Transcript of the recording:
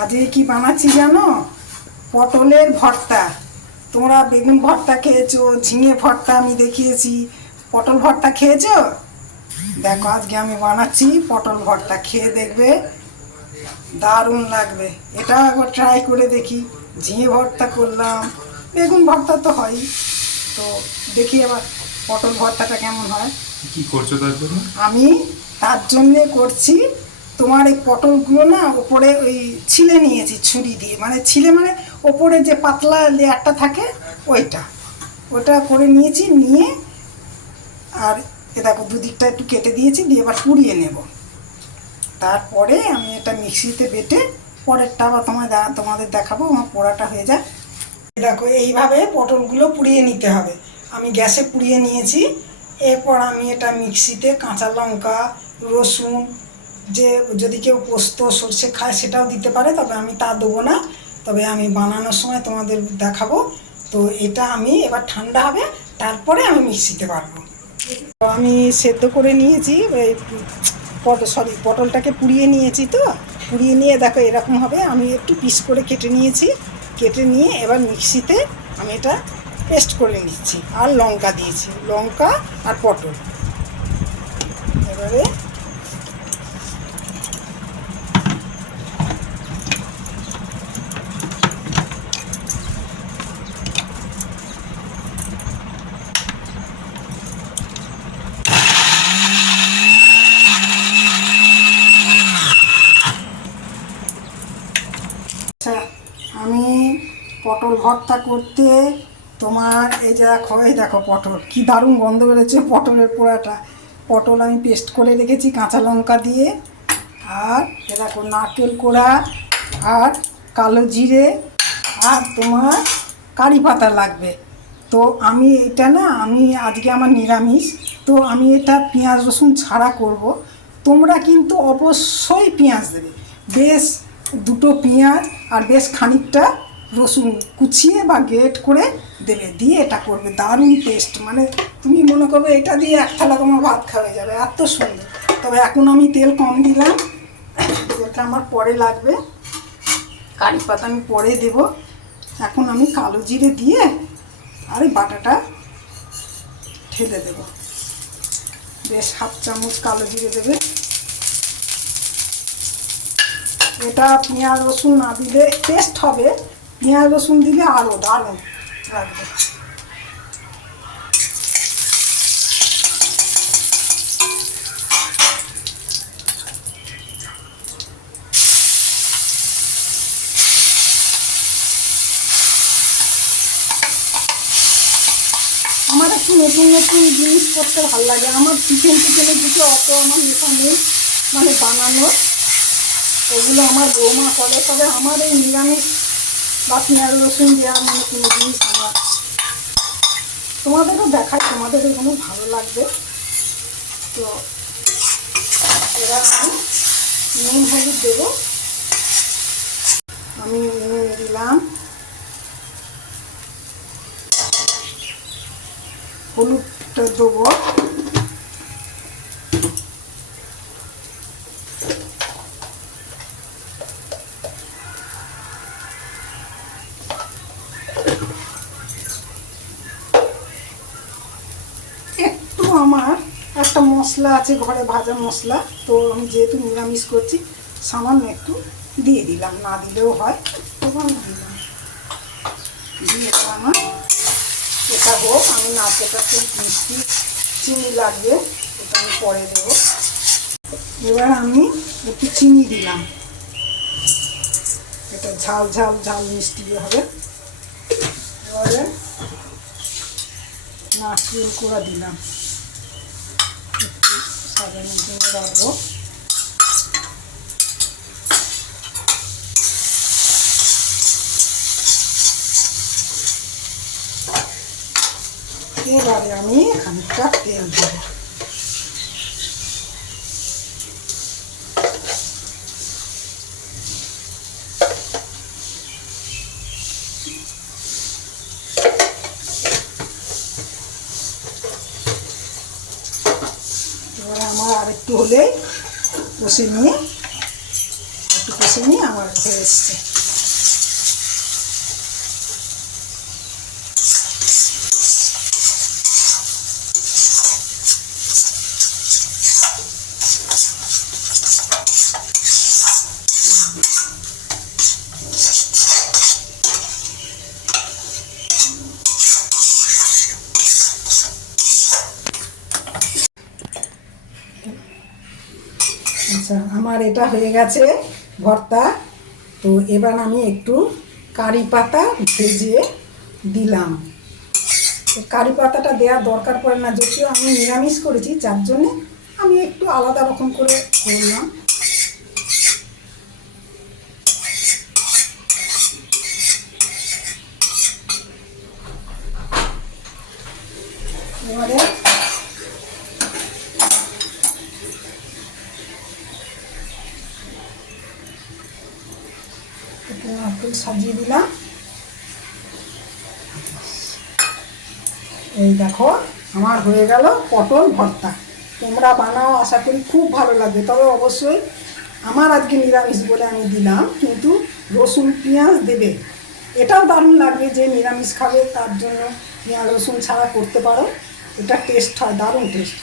আজকে কি বানাচ্ছি জানো? পটলের ভর্তা। তোমরা বেগুন ভর্তা খেয়েছো, ঝিঙে ভর্তা আমি দেখিয়েছি, পটল ভর্তা খেয়েছো? দেখো আজকে আমি বানাচ্ছি পটল ভর্তা, খেয়ে দেখবে দারুণ লাগবে। এটা একবার ট্রাই করে দেখি। ঝিঙে ভর্তা করলাম, বেগুন ভর্তা তো হয়ই, তো দেখি এবার পটল ভর্তাটা কেমন হয়। কি করছো তার জন্য? আমি তার জন্যে করছি, তোমার এই পটলগুলো না ওপরে ওই ছিলে নিয়েছি ছুরি দিয়ে, মানে ছিলে মানে ওপরে যে পাতলা লেয়ারটা থাকে ওইটা করে নিয়েছি, নিয়ে আর এ দেখো দুদিকটা একটু কেটে দিয়েছি, দিয়ে এবার পুড়িয়ে নেব। তারপরে আমি এটা মিক্সিতে বেটে পরেরটা আবার তোমাদের দেখাবো। আমার পোড়াটা হয়ে যায়। দেখো এইভাবে পটলগুলো পুড়িয়ে নিতে হবে। আমি গ্যাসে পুড়িয়ে নিয়েছি। এরপর আমি এটা মিক্সিতে কাঁচা লঙ্কা, রসুন, যে যদি কেউ পোস্ত সর্ষে খায় সেটাও দিতে পারে, তবে আমি তা দেবো না। তবে আমি বানানোর সময় তোমাদের দেখাবো। তো এটা আমি এবার ঠান্ডা হবে, তারপরে আমি মিক্সিতে বাটবো। আমি সেদ্ধ করে নিয়েছি, পটলটাকে পুড়িয়ে নিয়েছি। তো পুড়িয়ে নিয়ে দেখো এরকম হবে। আমি একটু পিস করে কেটে নিয়েছি, কেটে নিয়ে এবার মিক্সিতে আমি এটা পেস্ট করে নিচ্ছি। আর লঙ্কা দিয়েছি, লঙ্কা আর পটল। এবারে আচ্ছা, আমি পটল ভর্তা করতে তোমার এই দেখো পটল কি দারুণ গন্ধ বেরোচ্ছে পটলের পোড়াটা। পটল আমি পেস্ট করে রেখেছি কাঁচা লঙ্কা দিয়ে। আর এ দেখো নারকেল কোড়া, আর কালো জিরে, আর তোমার কারি পাতা লাগবে। তো আমি এটা না, আমি আজকে আমার নিরামিষ, তো আমি এটা পেঁয়াজ রসুন ছাড়া করব। তোমরা কিন্তু অবশ্যই পেঁয়াজ দেবে, বেশ দুটো পেঁয়াজ আর বেশ খানিকটা রসুন কুচিয়ে বা গ্রেট করে দেবে, দিয়ে এটা করবে দারুণ টেস্ট। মানে তুমি মনে করবে এটা দিয়ে এক থালা তোমার ভাত খাওয়া যাবে, এত সুন্দর। তবে এখন আমি তেল কম দিলাম, এটা আমার পরে লাগবে। কারি পাতা আমি পরে দেব। এখন আমি কালো জিরে দিয়ে আর এই বাটাটা ঢেলে দেব। বেশ হাফ চামচ কালো জিরে দেবে। এটা পেঁয়াজ রসুন না দিলে টেস্ট হবে, পেঁয়াজ রসুন দিলে আরও দারুণ লাগবে। আমার একটু নতুন নতুন জিনিস করতে ভালো লাগে। আমার চিকেনের দিকে অত আমার নেশা নেই, মানে বানানোর। ওগুলো আমার বৌমা করে, তবে আমার এই নিরামিষ বা পেঁয়াজ রসুন দেওয়ার মানে কোনো জিনিস আমার তোমাদেরও দেখায়, তোমাদের এগুলো ভালো লাগবে। তো এবার আমি নুন হলুদ দেবো। আমি নুন দিলাম, হলুদটা দেবো, একটু আমার একটা মশলা আছে ঘরে, ভাজা মশলা। তো আমি যেহেতু নিরামিষ করছি সামান্য একটু দিয়ে দিলাম, না দিলেও হয়, তখন দিলাম। দিয়ে আমার এটা হোক, আমি নারকেলটা একটু মিষ্টি চিনি লাগবে, এটা আমি পরে দেবো। এবার আমি একটু চিনি দিলাম, এটা ঝাল ঝাল ঝাল মিষ্টি হবে। এবারে নারকেল কোড়া দিলাম, একটু সাজানোর জন্য রাখবো। এবারে আমি খানিকটা তেল দেবো। এবারে আমার আরেকটু হলে কষে নিয়ে একটু একটু কষে নিয়ে আমার হয়ে এসছে। আচ্ছা, আমার এটা হয়ে গেছে ভর্তা। তো এবার আমি একটু কারি পাতা ভেজে দিলাম। তো কারি পাতাটা দেওয়ার দরকার পড়ে না, যদিও আমি নিরামিষ করেছি, যার জন্যে আমি একটু আলাদা রকম করে করলাম। এবারে একটু নারকেল সাজিয়ে দিলাম। এই দেখো আমার হয়ে গেল পটল ভর্তা। তোমরা বানাও, আশা করি খুব ভালো লাগবে। তবে অবশ্যই আমার আজকে নিরামিষ বলে আমি দিলাম, কিন্তু রসুন পেঁয়াজ দেবে। এটাও দারুণ লাগবে, যে নিরামিষ খাবে তার জন্য পেঁয়াজ রসুন ছাড়া করতে পারো। এটা টেস্ট হয়, দারুণ টেস্ট।